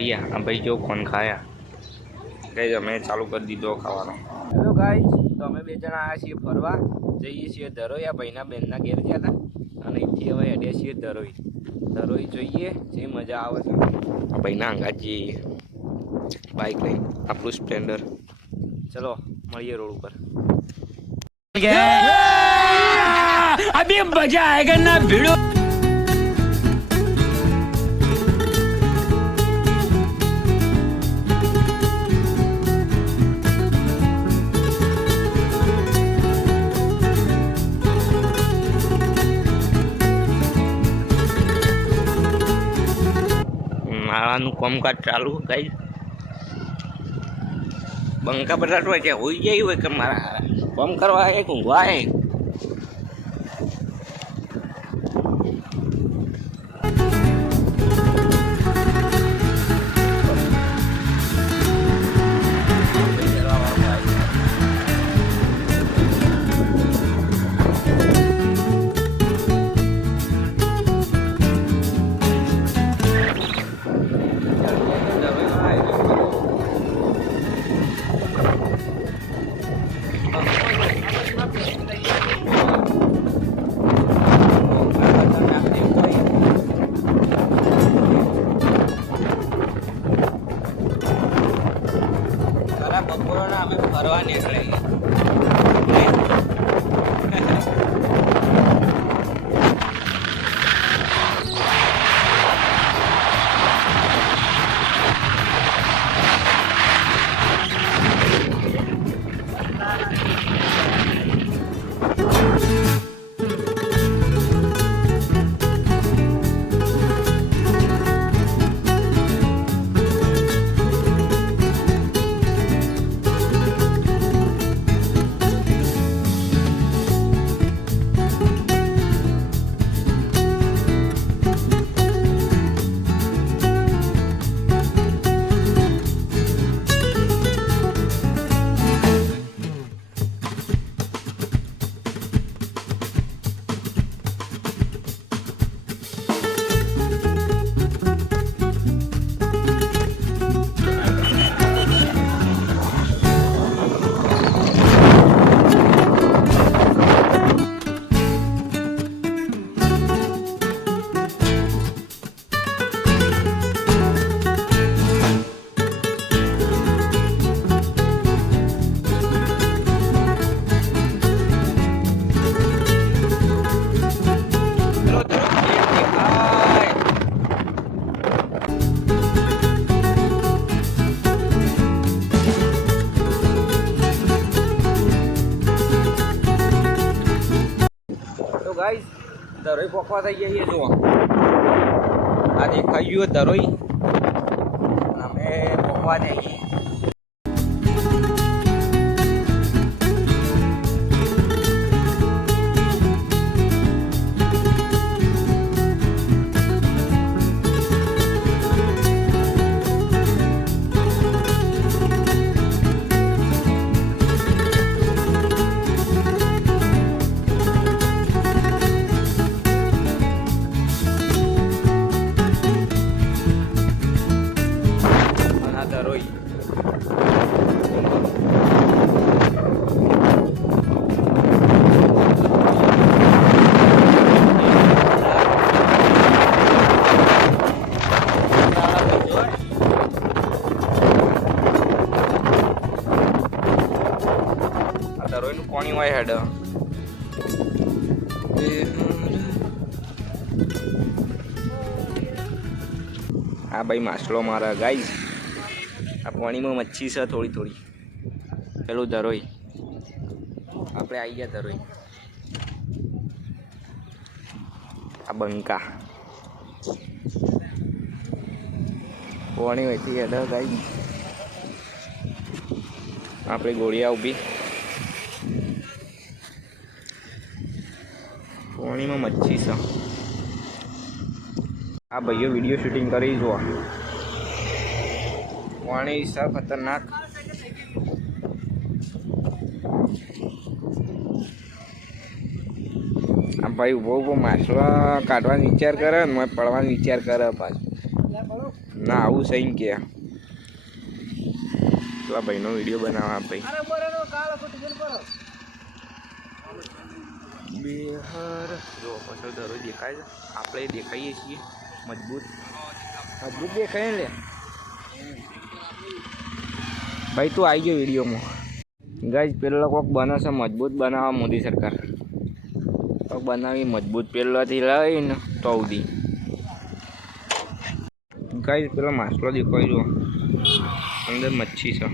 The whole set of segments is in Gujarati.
भैया अब भाई जो कौन खाया गई अमे चालू कर दीधो खावा। हेलो गाइस, तो अमे बे जण आया छीए फरवा जईए छीए धरोई। आ भाईना बेनना घेर गया था અને અહીંથી હવે હેડ્યા છીએ ધરોઈ। ધરોઈ જોઈએ જે મજા આવે છે। ભાઈના અંગાત જઈએ બાઇક લઈ આપણું સ્પ્લેન્ડર। ચલો મળીએ રોડ ઉપર। अभी मजा आएगा ना भिड़ो। મારાનું કામકાજ ચાલુ ગાઈ બંકા બટાટો છે હોઈ જાય હોય કે મારા કામ કરવા એક ઊંઘવા હે। બપોરના અમે ફરવા નીકળ્યા। गाइस धरोई पोखवा થઈ ગઈ છે। જો આ દેખાઈ ગયું ધરોઈ અમે પોખવા જઈએ। ધરોઈનું પાણી હોય હેડ આ ભાઈ માછલો મારા ગાઈસ। આ પાણીમાં મચ્છી છે થોડી થોડી। પેલું ધરોઈ આપણે આવી ગયા ધરોઈ। આ બંકા પાણી હોયથી હેડ ગાઈસ। આપણે ગોળિયા ઊભી પાણીમાં મચ્છી છે। આ ભાઈઓ વિડીયો શૂટિંગ કરી જો પાણી છે ખતરનાક। આ ભાઈ ઉભો ઉભો માછલા કાઢવાનો વિચાર કરે ને પડવાનો વિચાર કરે પાછું। ના આવું સહી કે પેલા ભાઈનો વિડીયો બનાવવા ભાઈ બિહાર જો પાછળ દરરોજ દેખાય છે આપણે દેખાઈએ છીએ મજબૂત દેખાય લે ભાઈ તું આવી ગયો વિડીયોમાં ગાઈસ પેલો કોક બને છે મજબૂત બનાવવા મોદી સરકાર કોક બનાવી મજબૂત પેલાથી લઈને તો સુધી ગાઈસ પેલો માછલો દેખાય જો અંદર મચ્છી છે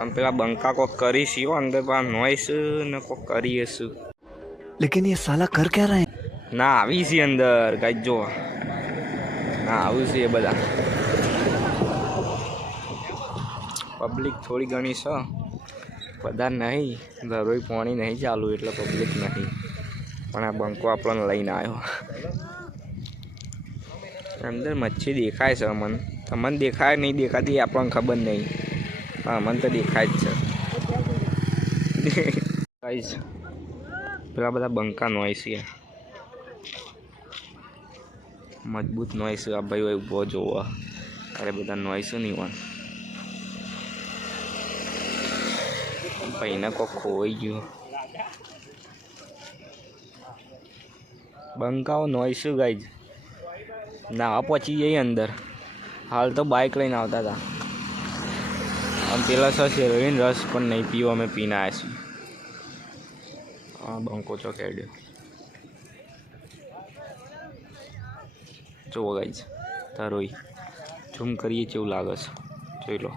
हम पेला बंका को करी सी अंदर पा नॉइस न को करी है लेकिन ये साला कर क्या रहे हैं ना આવી सी अंदर गाइस जो ना आवी सी બધા પબ્લિક થોડી ઘણી છે બધા નહીં દરોઈ પાણી નહીં ચાલુ એટલે પબ્લિક નહીં પણ આ બંકો આપણને લઈને આવ્યો અંદર મચ્છી દેખાય છે તમને દેખાય નહીં દેખાતી આપણને ખબર નહીં હા મને તો દેખાય જ છે ગાઈસ પેલા બધા બંકા નોઈસ છે મજબૂત નોઈસ આ ભાઈ ઊભો જોવા અરે બધા નોઈસ નહીં હોય ભાઈને કોક ખોવાઈ ગયો બંકાઓ નોઈસ ગાઈસ નાવા પહોંચી જઈએ અંદર હાલ તો બાઇક લઈને આવતા હતા हम पेला सा शेरवीन रस पर नहीं पीओ हमें पीना आया सी हाँ बंको चो कैड जो गाइज तारोई झूम करिए केव लागे जोई लो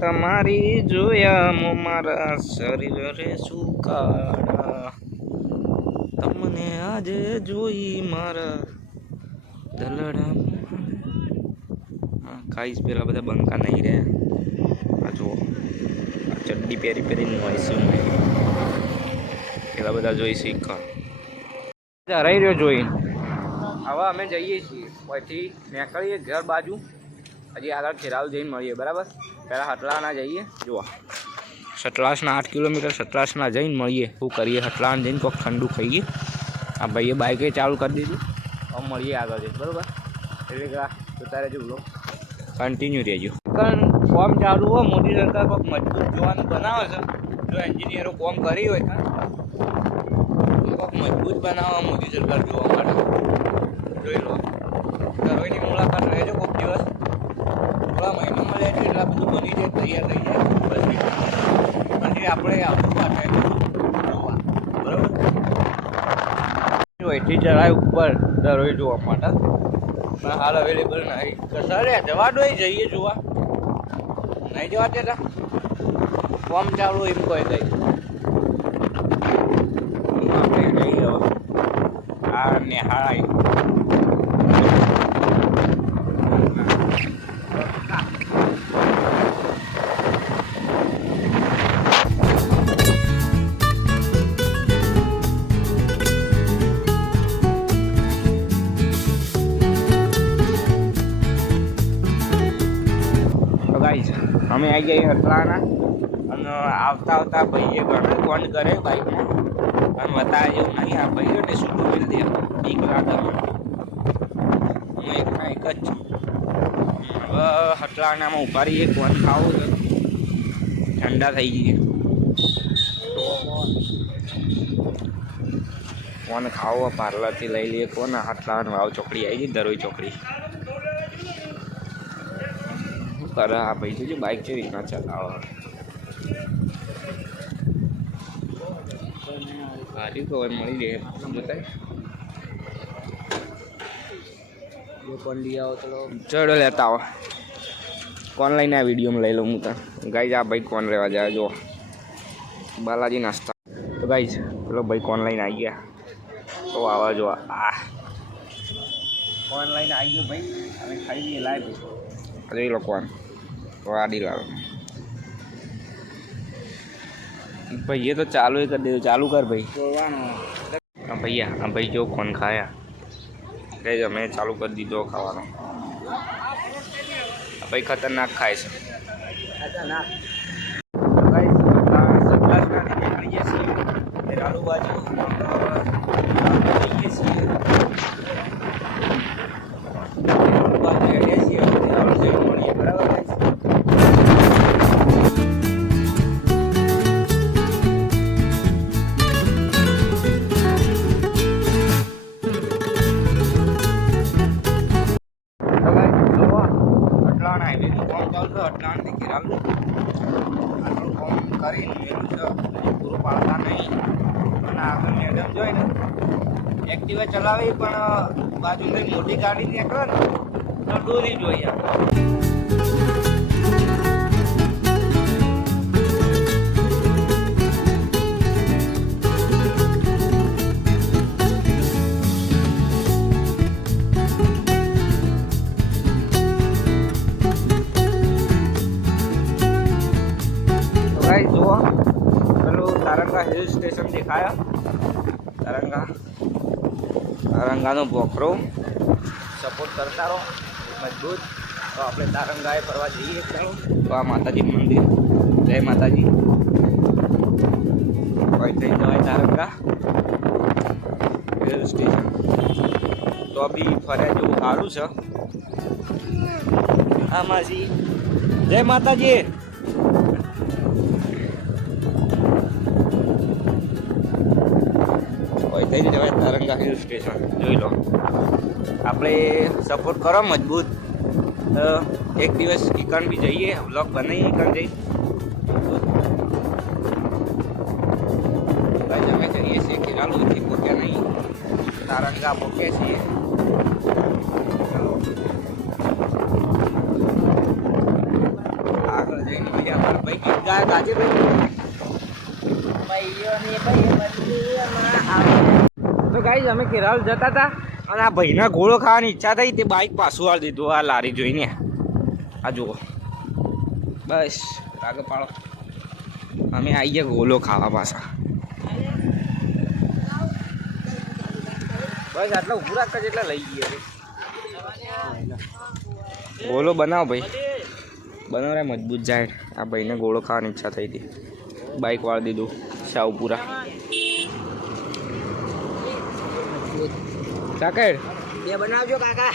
तमारी जोया मो मारा शरीर रे सुकाड़ा तमने आज जोई मारा दलड़ा गाइस पेला बधा बंका नहीं रहे आ जो चड्डी पेरी पेरी नोइसी पेला बधा जोई सीखा રહી રહ્યો જોઈ હવે અમે જઈએ છીએ પછી નીકળીએ ઘર બાજુ હજી આગળ ખેરાલ જઈને મળીએ બરાબર પહેલાં હટલાના જઈએ જુઓ સતલાસના 8 કિલોમીટર સતલાસના જઈને મળીએ શું કરીએ હટલાન જઈને કોઈક ઠંડુ ખાઈએ આ ભાઈએ બાઇકે ચાલુ કરી દીધું હવે મળીએ આગળ જઈને બરાબર એટલે જોતા રહેજો બ્લોગ કન્ટિન્યુ રહેજો કારણ કોમ ચાલુ હોય મોદી સરકાર કોઈક મજબૂત જોવાનું બનાવે છે જો એન્જિનિયરો કોમ કરી હોય કોઈક મજબૂત બનાવવા મોદી સરકાર જોવા માટે જોઈ લો દરોઈની મુલાકાત રહેજો કોઈક દિવસ થોડા મહિનામાં લેજો એટલા બધું બની જાય તૈયાર થઈ જાય પછી આપણે આપણું પાસે જોવા બરાબર જો એથી ચડાય ઉપર દરોઈ જોવા માટે પણ હાલ અવેલેબલ નહીં સર જવા દો જઈએ જોવા નહીં જવા દેતા ફોર્મ ચાલુ એમ કહી દઈ આપણે નહીં હવે આ નિહાળાય અમે આવી જઈએ હટલાના અને આવતા આવતા ભાઈએ ઘણા ફોન કરે બાઇકમાં અને બતાવે એવું નહીં આ ભાઈઓ ને શું બોલી દે બીક લાગે હું એકના એક જ છું હવે હટલાનામાં ઉભા રહીએ ફોન ખાવો તો ઠંડા થઈ જઈએ ફોન ખાવો પાર્લરથી લઈ લઈએ કોને હટલાનો વાવ ચોકડી આવી ગઈ દરોઈ ચોકડી કરે આ ભાઈ જોજો બાઇક કેવી રીતના ચલાવે ગાડી કવર મળી રહે બતાય જો કોણ લઈ આવો તો ચડો લેતા આવો કોણ લઈને આ વિડીયોમાં લઈ લઉં હું તો ગાઈઝ આ ભાઈ કોણ રહેવા જાય જો બાલાજી નાસ્તા તો ગાઈઝ પેલો ભાઈ કોણ લઈને આવી ગયા તો આવા જો આ કોણ લઈને આવી ગયો ભાઈ અને ખાઈ લઈએ લાય ભાઈ જોઈ લો કોણ વાડીલાલ ભાઈ ये तो चालू ही कर दे चालू कर भाई हाँ भैया हाँ भाई जो कौन खाया गए हमें चालू कर दी दो खावा भाई खतरनाक खाए से खतरनाक आलू बाजू આગળ મેડમ જોઈ ને એક્ટિવા ચલાવી પણ બાજુની મોટી ગાડી નીકળે ને તો દોરી જોઈએ જુઓ પેલું તારંગા હિલ સ્ટેશન દેખાયા તારંગાનો બોખરો સપોર્ટ કરતા રહો મજબૂત તો આપણે તારંગાએ ફરવા જઈએ ચાલો તો આ માતાજી મંદિર જય માતાજી કોઈ થઈ જવાય તારંગા હિલ સ્ટેશન તો બી ફર્યા જેવું સારું છે હા માસી જય માતાજી થઈ જવાય તારંગા હિલ સ્ટેશન જોઈ લો આપણે સપોર્ટ કરો મજબૂત એક દિવસ ઇકન બી જઈએ વ્લોગ બનાવીએ ઇકન જઈ અમે કરીએ છીએ ખેરાલુથી પોક્યા નહીં તારંગા પોક્યા છીએ આગળ જઈને ભાઈ અમારા ભાઈ ગીત ગાય ગાજે તો ગાઈઝ અમે કેરાલ જતા હતા અને આ ભાઈના ઘોડો ખાવાની ઈચ્છા થઈ તે બાઇક પાછું વાળી દીધું આ લારી જોઈને આ જુઓ બસ રાગ પાડો અમે આવી ગયા ગોલો ખાવા પાછા બસ આટલા ઊભું રાખતા જેટલા લઈ ગઈએ ગોલો બનાવો ભાઈ બનાવ મજબૂત જાય આ ભાઈને ગોળો ખાવાની ઈચ્છા થઈ હતી બાઇક વાળી દીધું શાહપુરા કાકા બે બનાવજો કાકા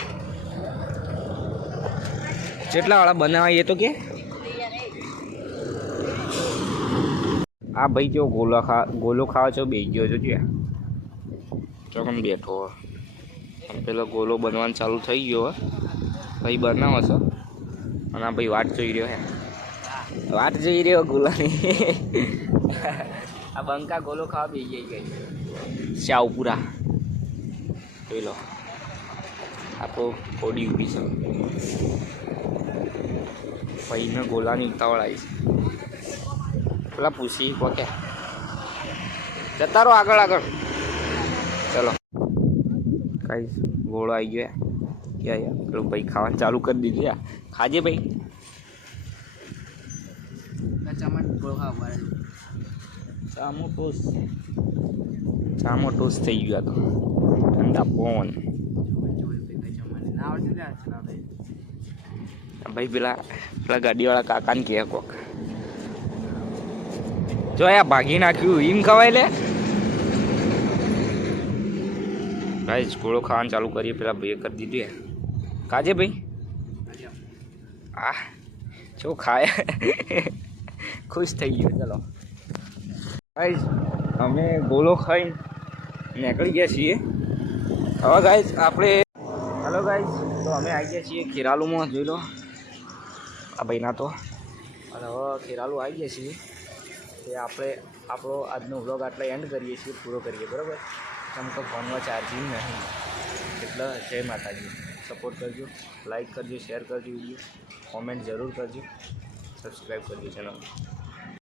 જેટલા વાળા બનાવાય એ તો કે આ ભાઈ જો ગોલો ખાવા છો બેસી ગયો છો ત્યાં ચોકન બેઠો પેલો ગોલો બનવાનું ચાલુ થઈ ગયો ભાઈ બનાવો છો અને આ ભાઈ વાટ જોઈ રહ્યો હે વાટ જોઈ રહ્યો ગોલાની આ બંકા ગોલો ખાવા બેસી ગઈ શાહપુરા જોઈ લો આપો કોડી ઊભી છે ભાઈને ગોલાની ઉતાવળ આવી છે પેલા પૂછી કોકે જતા રહો આગળ ચલો કઈ ગોળો આવી ગયો ક્યાં પેલું ભાઈ ખાવાનું ચાલુ કરી દીધું યાર ખાજે ભાઈ ચામો ટોસ થઈ ગયો તો ઠંડા પવન ભાઈ પેલા ગાડીવાળા કાકાને કહે કોક જો આ ભાગી નાખ્યું એમ ખવાય લે ભાઈ ગોળો ખાવાનું ચાલુ કરીએ પેલા ભાઈએ કરી દીધું યાર કાજે ભાઈ આ જો ખાય ખુશ થઈ ગયો ચલો ગાઈઝ અમે ગોળો ખાઈને નીકળી ગયા છીએ હવે ગાઈઝ આપણે હલો ગાઈઝ તો અમે આવી ગયા છીએ ખેરાલુમાં જોઈ લો આ ભાઈના તો અને હવે ખેરાલુ આવી ગયા છીએ તે આપણે આપણો આજનો વ્લોગ આટલા એન્ડ કરીએ છીએ પૂરો કરીએ બરાબર કેમ કે ફોનમાં ચાર્જિંગ નહીં એટલે જય માતાજી સપોર્ટ કરજો લાઈક કરજો શેર કરજો વિડીયો કોમેન્ટ જરૂર કરજો સબસ્ક્રાઈબ કરજો ચેનલ